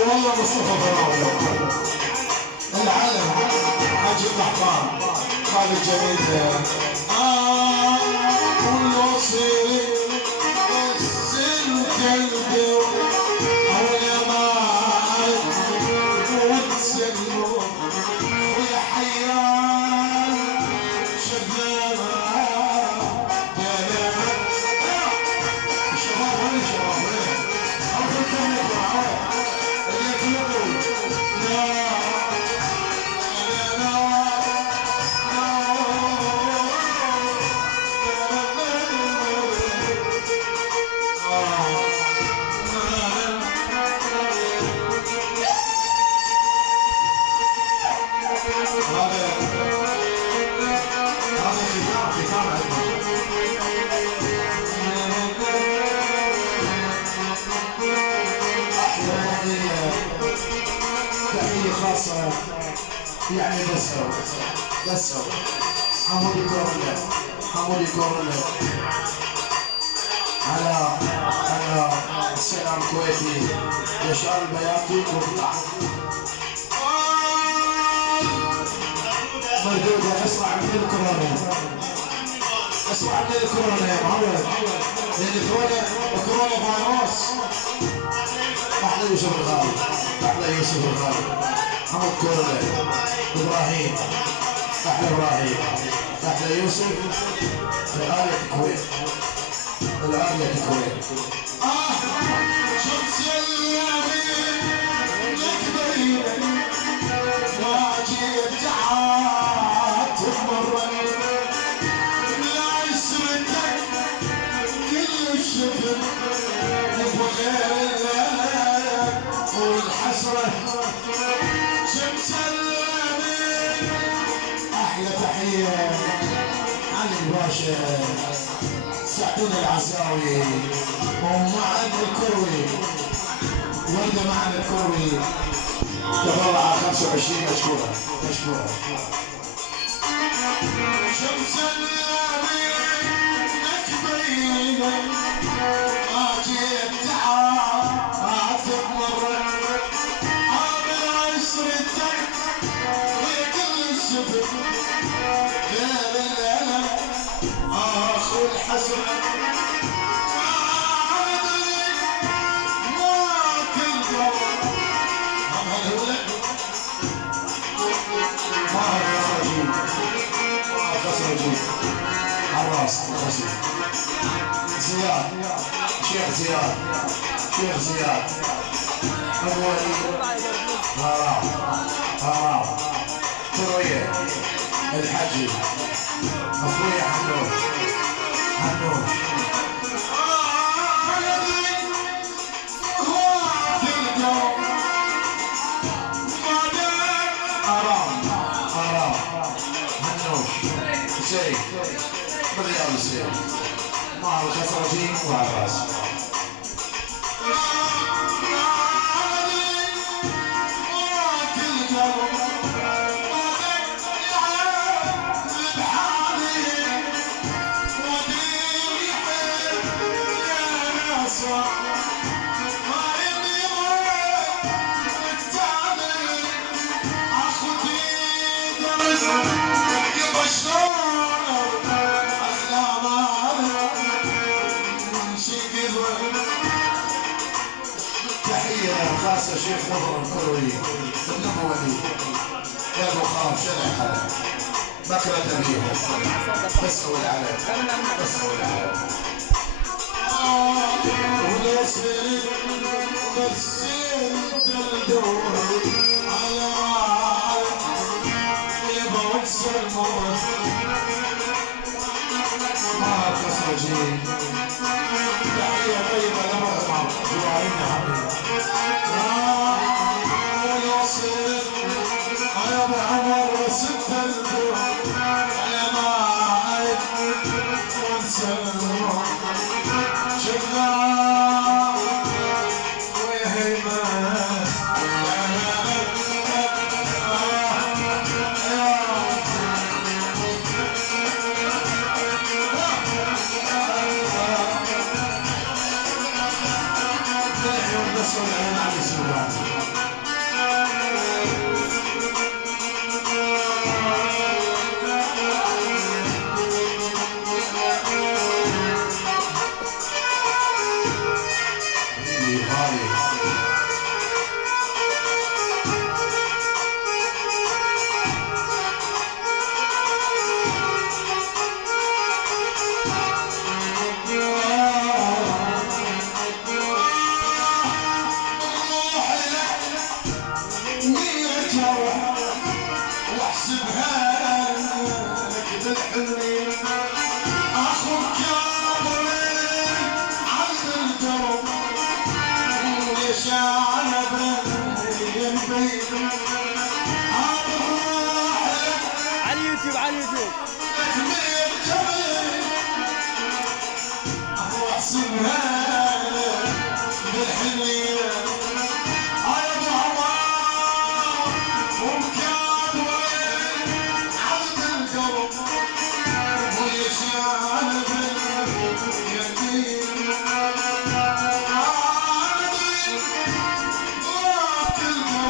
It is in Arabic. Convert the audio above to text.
والله مصطفى براوي العالم حاجي قحطان خالد جميل كله صيري بس انت اول ما وتسلموا ويا حيان شغال شباب وين شباب وين او تكمل معاه اللي يطلبوا لا خاصة يعني بس حمودي كورلا على السلام الكويتي يشعر البياضي وبطع مردودة. اسمع من الكورونا يا معود لان الكورونا فيروس. احلى يوسف الغالي حمود كورلا ابراهيم احلى يوسف الآلة الكويت شمس اليمين لك بين واجي تعاتب مرة لا يسرتك كل الشفر وغير الليل والحسرة. شمس اليمين احلى تحية علي الباشا سعدون العزاوي ومعن الكروي وردة معن الكروي تطلع 25 مشكورة. شمس اليمين لك بينا اجيت تعاتب مرة عامل عشرتك ويقل الشفر غير الليلة اخو الحسرة عراس شيخ زياد ابو وليد هرام ترويه الحجي اخويا حنوش شيء بالرياض يصير مع الخسرجين وعراس. خاصة شيخ مضر الكروي ابن ابو وليد يا ابو خاف شرع حدا بكرة بيهم بس هو العلم ونسيت الدور على يبغى وصل الموت